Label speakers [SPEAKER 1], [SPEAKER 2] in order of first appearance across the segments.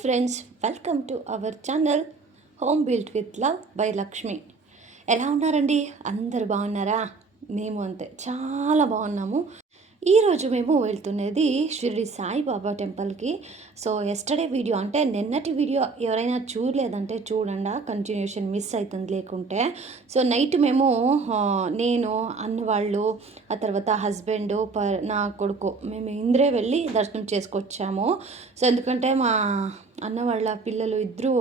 [SPEAKER 1] Friends welcome to our channel home built with love by Lakshmi ఎలా ఉన్నారండి? అందరు బాగున్నారా? మేము అంతే. చాలా బాగున్నాము. ఈరోజు మేము వెళ్తున్నది షిరిడి సాయిబాబా టెంపుల్కి. సో ఎస్టర్డే వీడియో అంటే నిన్నటి వీడియో ఎవరైనా చూడలేదంటే చూడండి కంటిన్యూషన్ మిస్ అవుతుంది లేకుంటే. సో నైట్ మేము నేను అన్న వాళ్ళు ఆ తర్వాత హస్బెండ్ పర్ నా కొడుకు మేము ఇంద్రే వెళ్ళి దర్శనం చేసుకొచ్చాము. సో ఎందుకంటే మా అన్న వాళ్ళ పిల్లలు ఇద్దరు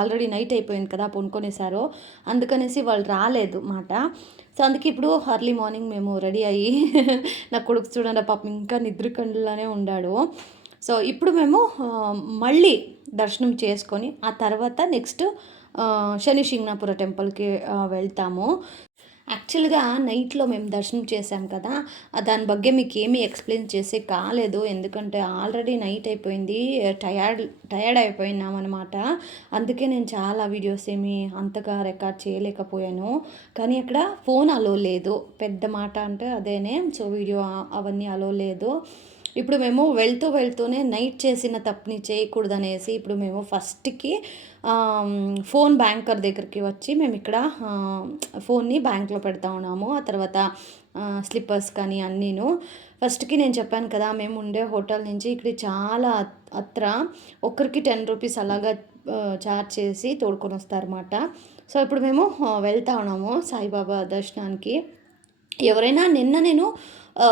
[SPEAKER 1] ఆల్రెడీ నైట్ అయిపోయింది కదా పొనుకొనేసారు అందుకనేసి వాళ్ళు రాలేదు మాట. సో అందుకే ఇప్పుడు అర్లీ మార్నింగ్ మేము రెడీ అయ్యి నా కొడుకు చూడండి పాపం ఇంకా నిద్ర కండులోనే ఉన్నాడు సో ఇప్పుడు మేము మళ్ళీ దర్శనం చేసుకొని ఆ తర్వాత నెక్స్ట్ శని సింగ్నాపుర టెంపుల్కి వెళ్తాము. యాక్చువల్గా నైట్లో మేము దర్శనం చేసాం కదా ఆ దాని ಬಗ್ಗೆ మీకు ఏమీ ఎక్స్ప్లెయిన్ చేసే కాలేదు ఎందుకంటే ఆల్రెడీ నైట్ అయిపోయింది టయర్డ్ టయర్డ్ అయిపోయినాం అనమాట అందుకే నేను చాలా వీడియోస్ ఏమి అంతగా రికార్డ్ చేయలేకపోయాను కానీ అక్కడ ఫోన్ అలో లేదు పెద్ద మాట అంటే అదేనే సో వీడియో అవన్నీ అలో లేదు ఇప్పుడు మేము వెళ్తూ వెళ్తూనే నైట్ చేసిన తప్పుని చేయకూడదనేసి ఇప్పుడు మేము ఫస్ట్కి ఫోన్ బ్యాంకర్ దగ్గరికి వచ్చి మేము ఇక్కడ ఫోన్ని బ్యాంక్లో పెడతా ఉన్నాము. ఆ తర్వాత స్లిప్పర్స్ కానీ అన్నీను. ఫస్ట్కి నేను చెప్పాను కదా మేము ఉండే హోటల్ నుంచి ఇక్కడ చాలా అత్ర ఒక్కరికి టెన్ రూపీస్ అలాగా చార్జ్ చేసి తోడుకొని వస్తారన్నమాట సో ఇప్పుడు మేము వెళ్తా ఉన్నాము సాయిబాబా దర్శనానికి. ఎవరైనా నిన్న నేను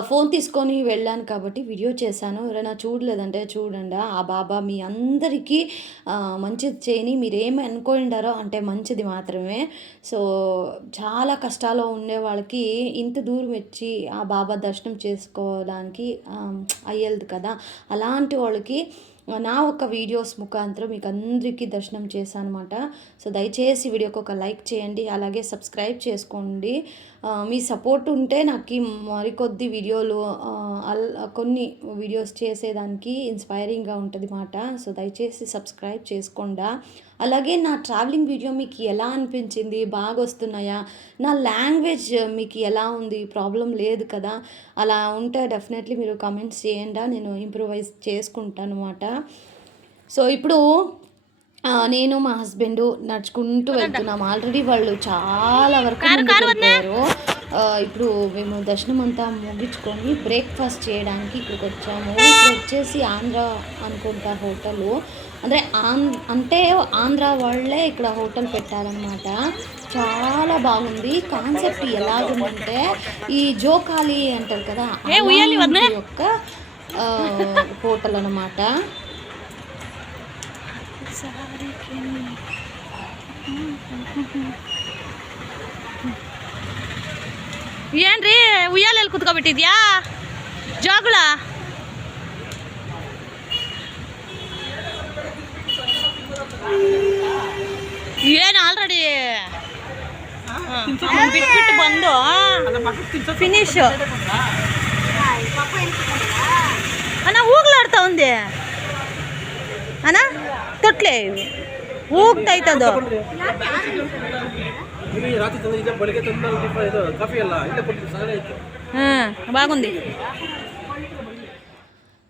[SPEAKER 1] ఫోన్ తీసుకొని వెళ్ళాను కాబట్టి వీడియో చేశాను. ఎవరైనా చూడలేదంటే చూడండి. ఆ బాబా మీ అందరికీ మంచిది చేయని మీరు ఏమి అనుకుంటారో అంటే మంచిది మాత్రమే. సో చాలా కష్టాల్లో ఉండే వాళ్ళకి ఇంత దూరం వచ్చి ఆ బాబా దర్శనం చేసుకోవడానికి అయ్యేది కదా. అలాంటి వాళ్ళకి నా ఒక వీడియోస్ ముఖాంతరం మీకు అందరికీ దర్శనం చేశానమాట. సో దయచేసి వీడియోకి ఒక లైక్ చేయండి అలాగే సబ్స్క్రైబ్ చేసుకోండి. మీ సపోర్ట్ ఉంటే నాకు ఈ మరికొద్ది వీడియోలు అల్ కొన్ని వీడియోస్ చేసేదానికి ఇన్స్పైరింగ్గా ఉంటుంది మాట. సో దయచేసి సబ్స్క్రైబ్ చేసుకోండా. అలాగే నా ట్రావెలింగ్ వీడియో మీకు ఎలా అనిపించింది? బాగా వస్తున్నాయా? నా లాంగ్వేజ్ మీకు ఎలా ఉంది? ప్రాబ్లం లేదు కదా? అలా ఉంటే డెఫినెట్లీ మీరు కమెంట్స్ చేయండి. నేను ఇంప్రూవైజ్ చేసుకుంటాను అనమాట సో ఇప్పుడు నేను మా హస్బెండ్ నడుచుకుంటూ వెళ్తున్నాం. ఆల్రెడీ వాళ్ళు చాలా వరకు ముందుకు వెళ్ళిపోయారు. ఆ, ఇప్పుడు మేము దర్శనం అంతా ముగించుకొని బ్రేక్ఫాస్ట్ చేయడానికి ఇక్కడికి వచ్చాము. ఇక్కడ వచ్చేసి ఆంధ్ర అనుకుంటా హోటల్. అంటే ఆం అంటే ఆంధ్ర వాళ్ళే ఇక్కడ హోటల్ పెట్టారనమాట చాలా బాగుంది కాన్సెప్ట్ ఎలాగుందంటే ఈ జోకాలి అంటారు కదా అలాంటి యొక్క ఆ, హోటల్ అనమాట
[SPEAKER 2] ಏನ್ರಿ ಉಯ್ಯಾಲೆಲ್ಲಿ ಕುತ್ಕೊಬಿಟ್ಟಿದ್ಯಾ ಜೋಗುಳ ಏನು ಆಲ್ರೆಡಿ ಬಿಟ್ಬಿಟ್ಟು ಬಂದು ಫಿನಿಶು ಅಣ್ಣ ಹೋಗ್ಲಾಡ್ತಾ ಒಂದೇ? ಅಣ್ಣ ತೊಟ್ಲೆ. ಹೋಗ್ತೈತದು ಹ್ಮ್ ಬಾಗುಂದಿ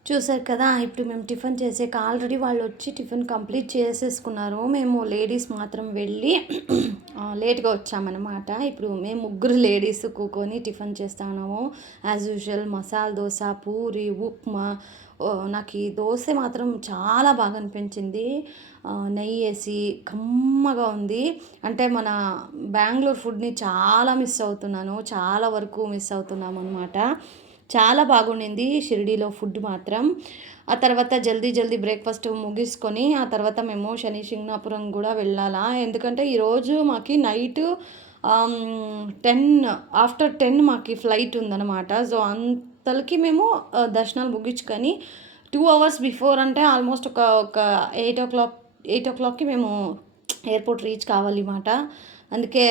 [SPEAKER 1] చూసారు కదా ఇప్పుడు మేము టిఫిన్ చేసాక ఆల్రెడీ వాళ్ళు వచ్చి టిఫిన్ కంప్లీట్ చేసేసుకున్నారు. మేము లేడీస్ మాత్రం వెళ్ళి లేట్గా వచ్చామన్నమాట. ఇప్పుడు మేము ముగ్గురు లేడీస్ కూకొని టిఫిన్ చేస్తున్నాము యాజ్ యూజువల్ మసాలా దోశ పూరి ఉప్మా నాకు ఈ దోశ మాత్రం చాలా బాగా అనిపించింది. నెయ్యి వేసి కమ్మగా ఉంది. అంటే మన బెంగళూరు ఫుడ్ని చాలా మిస్ అవుతున్నాను. చాలా వరకు మిస్ అవుతున్నాము అనమాట చాలా బాగుండింది షిరిడీలో ఫుడ్ మాత్రం. ఆ తర్వాత జల్దీ జల్దీ బ్రేక్ఫాస్ట్ ముగించుకొని ఆ తర్వాత మేము శని సింగ్నాపురం కూడా వెళ్ళాలా. ఎందుకంటే ఈరోజు మాకి నైట్ టెన్ ఆఫ్టర్ టెన్ మాకి ఫ్లైట్ ఉందన్నమాట. సో అంతలకి మేము దర్శనాలు ముగించుకొని టూ అవర్స్ బిఫోర్ అంటే ఆల్మోస్ట్ ఒక ఒక ఎయిట్ ఓ క్లాక్ ఎయిట్ ఓ క్లాక్కి మేము ఎయిర్పోర్ట్ రీచ్ కావాలి అన్నమాట అందుకే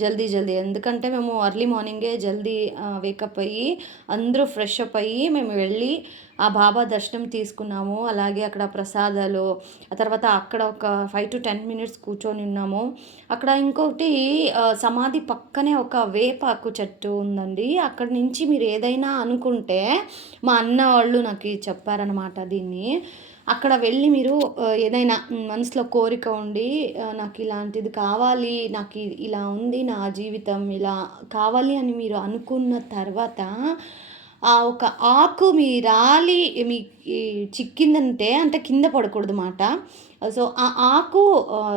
[SPEAKER 1] జల్దీ జల్దీ. ఎందుకంటే మేము అర్లీ మార్నింగే జల్దీ వేకప్ అయ్యి అందరూ ఫ్రెష్ అప్ అయ్యి మేము వెళ్ళి ఆ బాబా దర్శనం తీసుకున్నాము. అలాగే అక్కడ ప్రసాదాలు ఆ తర్వాత అక్కడ ఒక ఫైవ్ టు టెన్ మినిట్స్ కూర్చొని ఉన్నాము. అక్కడ ఇంకొకటి సమాధి పక్కనే ఒక వేపాకు చెట్టు ఉందండి. అక్కడ నుంచి మీరు ఏదైనా అనుకుంటే మా అన్న వాళ్ళు నాకు చెప్పారనమాట దీన్ని. అక్కడ వెళ్ళి మీరు ఏదైనా మనసులో కోరిక ఉండి నాకు ఇలాంటిది కావాలి నాకు ఇలా ఉంది నా జీవితం ఇలా కావాలి అని మీరు అనుకున్న తర్వాత ఆ ఒక ఆకు మీ రాలి మీ చిక్కిందంటే అంటే కింద పడకూడదు మాట. సో ఆ ఆకు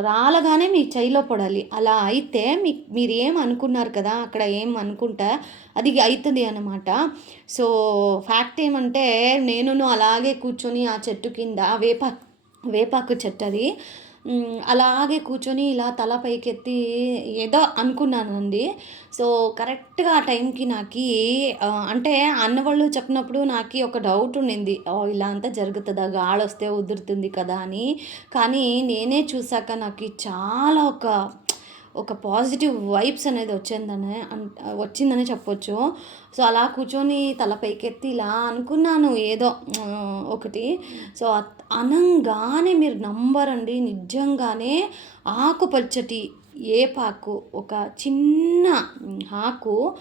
[SPEAKER 1] రాలగానే మీ చేయిలో పడాలి. అలా అయితే మీ మీరు ఏం అనుకున్నారు కదా అక్కడ ఏం అనుకుంటా అది అవుతుంది అన్నమాట. సో ఫ్యాక్ట్ ఏమంటే నేను అలాగే కూర్చొని ఆ చెట్టు కింద వేప వేపాకు చెట్టు అది అలాగే కూర్చొని ఇలా తల పైకెత్తి ఏదో అనుకున్నానండి సో కరెక్ట్గా ఆ టైంకి నాకు అంటే అంటే అన్నవాళ్ళు చెప్పినప్పుడు నాకు ఒక డౌట్ ఉండింది. "ఓ, ఇలా అంతా జరుగుతుందా? గాలి వస్తే ఉదురుతుంది కదా? అని. కానీ నేనే చూసాక నాకు చాలా ఒక ఒక పాజిటివ్ వైబ్స్ అనేది వచ్చిందనే అన్- వచ్చిందని చెప్పొచ్చు. సో అలా కూర్చొని తల పైకెత్తి ఇలా అనుకున్నాను ఏదో ఒకటి. సో అనంగానే మీరు నంబరండి. నిజంగానే ఆకుపచ్చటి ఏపాకు ఒక చిన్న ఆకు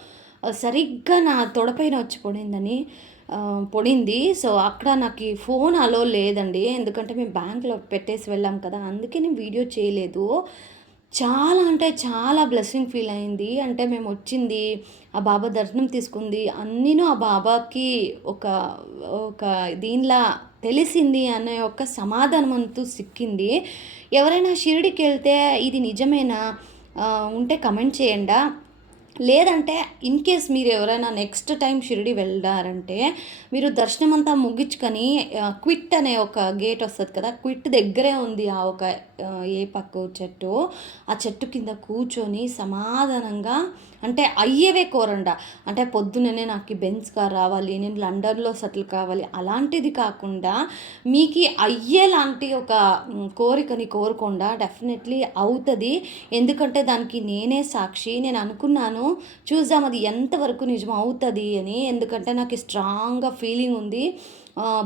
[SPEAKER 1] సరిగ్గా నా తొడపైన వచ్చి పడిందని పొడింది పడింది. సో అక్కడ నాకు ఈ ఫోన్ అలో లేదండి. ఎందుకంటే మేము బ్యాంక్లో పెట్టేసి వెళ్ళాం కదా అందుకే నేను వీడియో చేయలేదు. చాలా అంటే చాలా బ్లెస్సింగ్ ఫీల్ అయింది. అంటే మేము వచ్చింది ఆ బాబా దర్శనం తీసుకుంది. అన్నీను ఆ బాబాకి ఒక ఒక దీనిలా తెలిసింది అనే ఒక సమాధానం అంటూ సిక్కింది. ఎవరైనా షిరిడికి వెళ్తే ఇది నిజమేనా? ఉంటే కమెంట్ చేయండి. లేదంటే ఇన్ కేస్ మీరు ఎవరైనా నెక్స్ట్ టైం షిరిడి వెళ్ళారంటే మీరు దర్శనం అంతా ముగించుకొని క్విట్ అనే ఒక గేట్ వస్తుంది కదా క్విట్ దగ్గరే ఉంది ఆ ఒక ఏ పక్క చెట్టు. ఆ చెట్టు కింద కూర్చొని సమాధానంగా అంటే అయ్యేవే కోరండ. అంటే పొద్దుననే నాకు బెంచ్ కార్ రావాలి నేను లండన్లో సెటిల్ కావాలి అలాంటిది కాకుండా మీకు అయ్యేలాంటి ఒక కోరికని కోరకుండా డెఫినెట్లీ అవుతుంది. ఎందుకంటే దానికి నేనే సాక్షి నేను అనుకున్నాను చూద్దాం అది ఎంతవరకు నిజం అవుతుంది అని. ఎందుకంటే నాకు స్ట్రాంగ్గా ఫీలింగ్ ఉంది.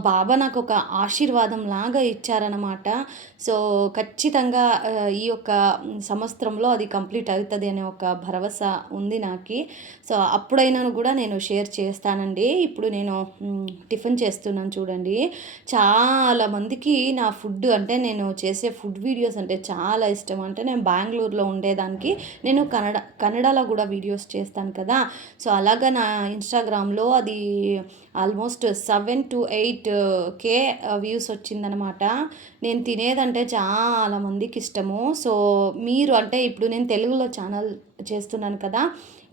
[SPEAKER 1] బాబా నాకు ఒక ఆశీర్వాదం లాగా ఇచ్చారనమాట సో ఖచ్చితంగా ఈ యొక్క సంవత్సరంలో అది కంప్లీట్ అవుతుంది అనే ఒక భరోసా ఉంది నాకు. సో అప్పుడైనా కూడా నేను షేర్ చేస్తానండి. ఇప్పుడు నేను టిఫిన్ చేస్తున్నాను చూడండి. చాలా మందికి నా ఫుడ్ అంటే నేను చేసే ఫుడ్ వీడియోస్ అంటే చాలా ఇష్టం. అంటే నేను బెంగళూరులో ఉండేదానికి నేను కన్నడ కన్నడలో కూడా వీడియోస్ చేస్తాను కదా. సో అలాగా నా ఇన్స్టాగ్రామ్లో అది almost seven to eight uh, K uh, views వచ్చిందనమాట నేను తినేదంటే చాలా మందికి ఇష్టము. సో మీరు అంటే ఇప్పుడు నేను తెలుగులో ఛానల్ చేస్తున్నాను కదా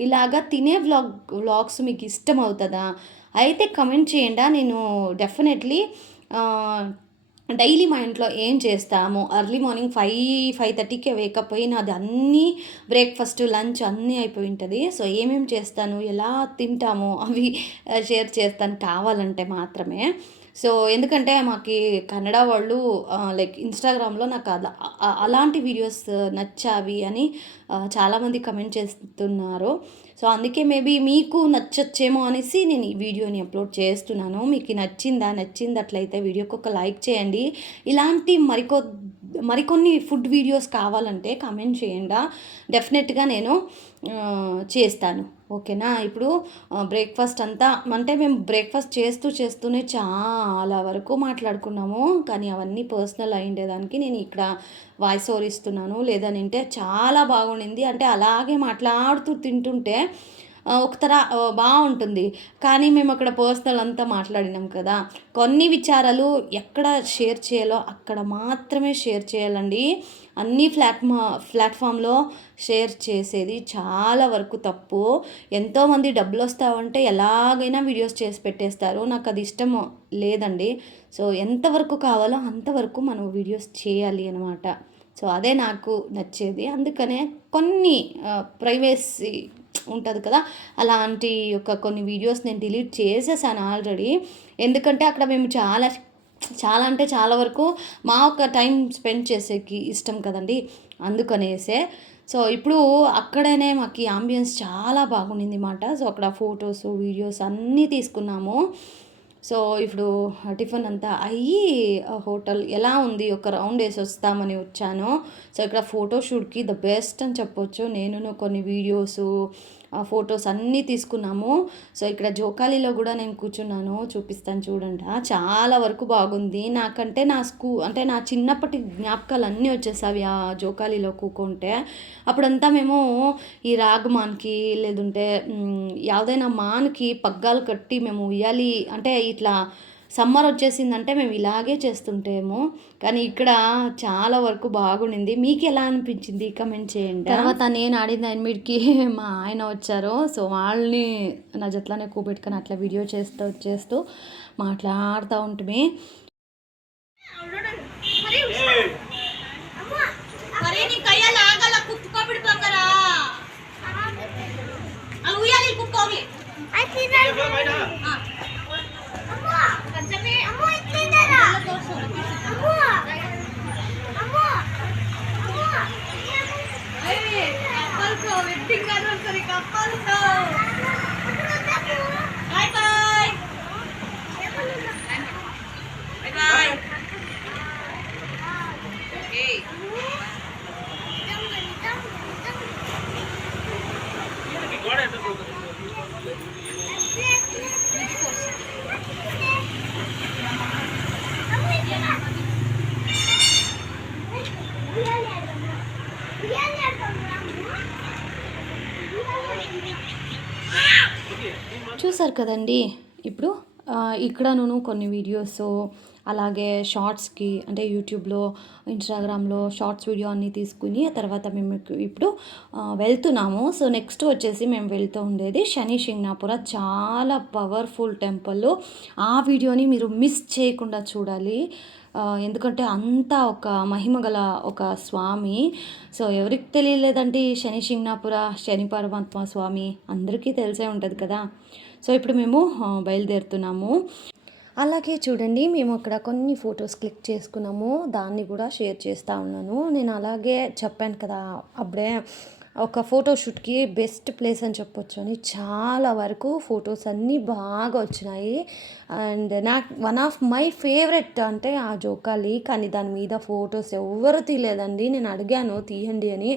[SPEAKER 1] ఇలాగా తినే వ్లాగ్ వ్లాగ్స్ మీకు ఇష్టం అవుతుందా అయితే కమెంట్ చేయండి. నేను డెఫినెట్లీ uh, డైలీ మా ఇంట్లో ఏం చేస్తాము? అర్లీ మార్నింగ్ ఫైవ్ ఫైవ్ థర్టీకి వేయకపోయినా అది నాది అన్నీ బ్రేక్ఫాస్ట్ లంచ్ అన్నీ అయిపోయి ఉంటుంది. సో ఏమేమి చేస్తాను? ఎలా తింటాము? అవి షేర్ చేస్తాను కావాలంటే మాత్రమే. సో ఎందుకంటే మాకు కన్నడ వాళ్ళు లైక్ ఇన్స్టాగ్రామ్లో నాకు అలా అలాంటి వీడియోస్ నచ్చావి అని చాలామంది కమెంట్ చేస్తున్నారు. సో అందుకే మేబీ మీకు నచ్చచ్చేమో అనేసి నేను ఈ వీడియోని అప్లోడ్ చేస్తున్నాను. మీకు నచ్చిందా నచ్చిందట్లయితే వీడియోకి ఒక లైక్ చేయండి. ఇలాంటి మరికొ మరికొన్ని ఫుడ్ వీడియోస్ కావాలంటే కామెంట్ చేయండి. డెఫినెట్గా నేను చేస్తాను. ఓకేనా? ఇప్పుడు బ్రేక్ఫాస్ట్ అంతా అంటే మేము బ్రేక్ఫాస్ట్ చేస్తూ చేస్తూనే చాలా వరకు మాట్లాడుకున్నాము. కానీ అవన్నీ పర్సనల్ అయ్యేదానికి నేను ఇక్కడ వాయిస్ ఓవర్ ఇస్తున్నాను. లేదనంటే చాలా బాగుండింది. అంటే అలాగే మాట్లాడుతూ తింటుంటే ఒక తర బాగుంటుంది కానీ మేము అక్కడ పర్సనల్ అంతా మాట్లాడినాం కదా. కొన్ని విచారాలు ఎక్కడ షేర్ చేయాలో అక్కడ మాత్రమే షేర్ చేయాలండి. అన్ని ప్లాట్ఫా ప్లాట్ఫామ్లో షేర్ చేసేది చాలా వరకు తప్పు. ఎంతోమంది డబ్బులు వస్తావంటే ఎలాగైనా వీడియోస్ చేసి పెట్టేస్తారు. నాకు అది ఇష్టం లేదండి. సో ఎంతవరకు కావాలో అంతవరకు మనం వీడియోస్ చేయాలి అనమాట సో అదే నాకు నచ్చేది. అందుకనే కొన్ని ప్రైవేసీ ఉంటుంది కదా. అలాంటి ఒక కొన్ని వీడియోస్ నేను డిలీట్ చేసేసాను ఆల్రెడీ ఎందుకంటే అక్కడ మేము చాలా చాలా అంటే చాలా వరకు మా ఒక టైం స్పెండ్ చేసేకి ఇష్టం కదండి. అందుకనేసే. సో ఇప్పుడు అక్కడనే మాకు ఆంబియన్స్ చాలా బాగుండింది అన్నమాట సో అక్కడ ఫొటోస్ వీడియోస్ అన్నీ తీసుకున్నాము. సో ఇప్పుడు టిఫిన్ అంతా అయ్యి హోటల్ ఎలా ఉంది? ఒక రౌండ్ వేసి వస్తామని వచ్చాను. సో ఇక్కడ ఫోటోషూట్కి ద బెస్ట్ అని చెప్పొచ్చు. నేను కొన్ని వీడియోసు ఫొటోస్ అన్నీ తీసుకున్నాము. సో ఇక్కడ జోకాలీలో కూడా నేను కూర్చున్నాను. చూపిస్తాను చూడండి. చాలా వరకు బాగుంది. నాకంటే నా స్కూ అంటే నా చిన్నప్పటి జ్ఞాపకాలు అన్నీ వచ్చేసావి ఆ జోకాలీలో కూకుంటే. అప్పుడంతా మేము ఈ రాగమాన్కి లేదంటే యావదైనా మాన్కి పగ్గాలు కట్టి మేము ఉయ్యాలి అంటే ఇట్లా సమ్మర్ వచ్చేసిందంటే మేము ఇలాగే చేస్తుంటేమో. కానీ ఇక్కడ చాలా వరకు బాగుండింది. మీకు ఎలా అనిపించింది? కమెంట్ చేయండి. తర్వాత నేను ఆడిన ఎనిమిదికి మా ఆయన వచ్చారు. సో వాళ్ళని నా జట్లోనే కూపెట్టుకొని అట్లా వీడియో చేస్తూ చేస్తూ మాట్లాడుతూ ఉంటుంది
[SPEAKER 2] మరి Sabi, amoy clean na.
[SPEAKER 1] చూసారు కదండి? ఇప్పుడు ఇక్కడను ఇక్కడ నేను కొన్ని వీడియోస్ అలాగే షార్ట్స్కి అంటే యూట్యూబ్లో ఇన్స్టాగ్రామ్లో షార్ట్స్ వీడియో అన్నీ తీసుకుని ఆ తర్వాత మేము ఇప్పుడు వెళ్తున్నాము. సో నెక్స్ట్ వచ్చేసి మేము వెళ్తూ ఉండేది శని సింగ్నాపుర. చాలా పవర్ఫుల్ టెంపుల్. ఆ వీడియోని మీరు మిస్ చేయకుండా చూడాలి. ఎందుకంటే అంతా ఒక మహిమ గల ఒక స్వామి. సో ఎవరికి తెలియలేదండి శని సింగ్నాపుర శని పరమాత్మ స్వామి? అందరికీ తెలిసే ఉంటుంది కదా. సో ఇప్పుడు మేము బయలుదేరుతున్నాము. అలాగే చూడండి మేము అక్కడ కొన్ని ఫొటోస్ క్లిక్ చేసుకున్నాము. దాన్ని కూడా షేర్ చేస్తూ ఉన్నాను. నేను అలాగే చెప్పాను కదా అప్పుడే ఒక ఫోటోషూట్కి బెస్ట్ ప్లేస్ అని చెప్పొచ్చు అని. చాలా వరకు ఫొటోస్ అన్నీ బాగా వచ్చినాయి. అండ్ నాకు వన్ ఆఫ్ మై ఫేవరెట్ అంటే ఆ జోకాలి కానీ దాని మీద ఫొటోస్ ఎవరు తీయలేదండి. నేను అడిగాను తీయండి అని.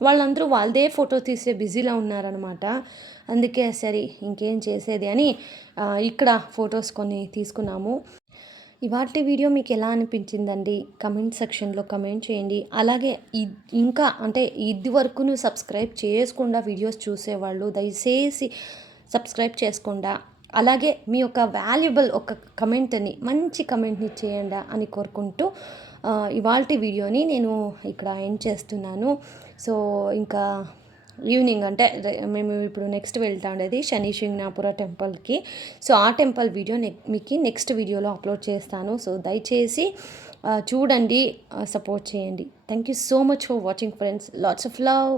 [SPEAKER 1] వాళ్ళందరూ వాళ్ళదే ఫోటో తీసే బిజీలో ఉన్నారనమాట అందుకే సరే ఇంకేం చేసేది అని ఇక్కడ ఫొటోస్ కొన్ని తీసుకున్నాము. ఇవాటి వీడియో మీకు ఎలా అనిపించిందండి? కమెంట్ సెక్షన్లో కమెంట్ చేయండి. అలాగే ఇంకా అంటే ఇది వరకు సబ్స్క్రైబ్ చేయకుండా వీడియోస్ చూసేవాళ్ళు దయచేసి సబ్స్క్రైబ్ చేసుకుండా? అలాగే మీ యొక్క వాల్యుబుల్ ఒక కమెంట్ని మంచి కమెంట్ని చేయండి అని కోరుకుంటూ ఇవాళ వీడియోని నేను ఇక్కడ ఎండ్ చేస్తున్నాను. సో ఇంకా ఈవినింగ్ అంటే మేము ఇప్పుడు నెక్స్ట్ వెళ్తా ఉండేది శని శింగ్నాపుర టెంపుల్కి. సో ఆ టెంపుల్ వీడియో నెక్ మీకు నెక్స్ట్ వీడియోలో అప్లోడ్ చేస్తాను. సో దయచేసి చూడండి సపోర్ట్ చేయండి. Thank you so much for watching friends. Lots of love.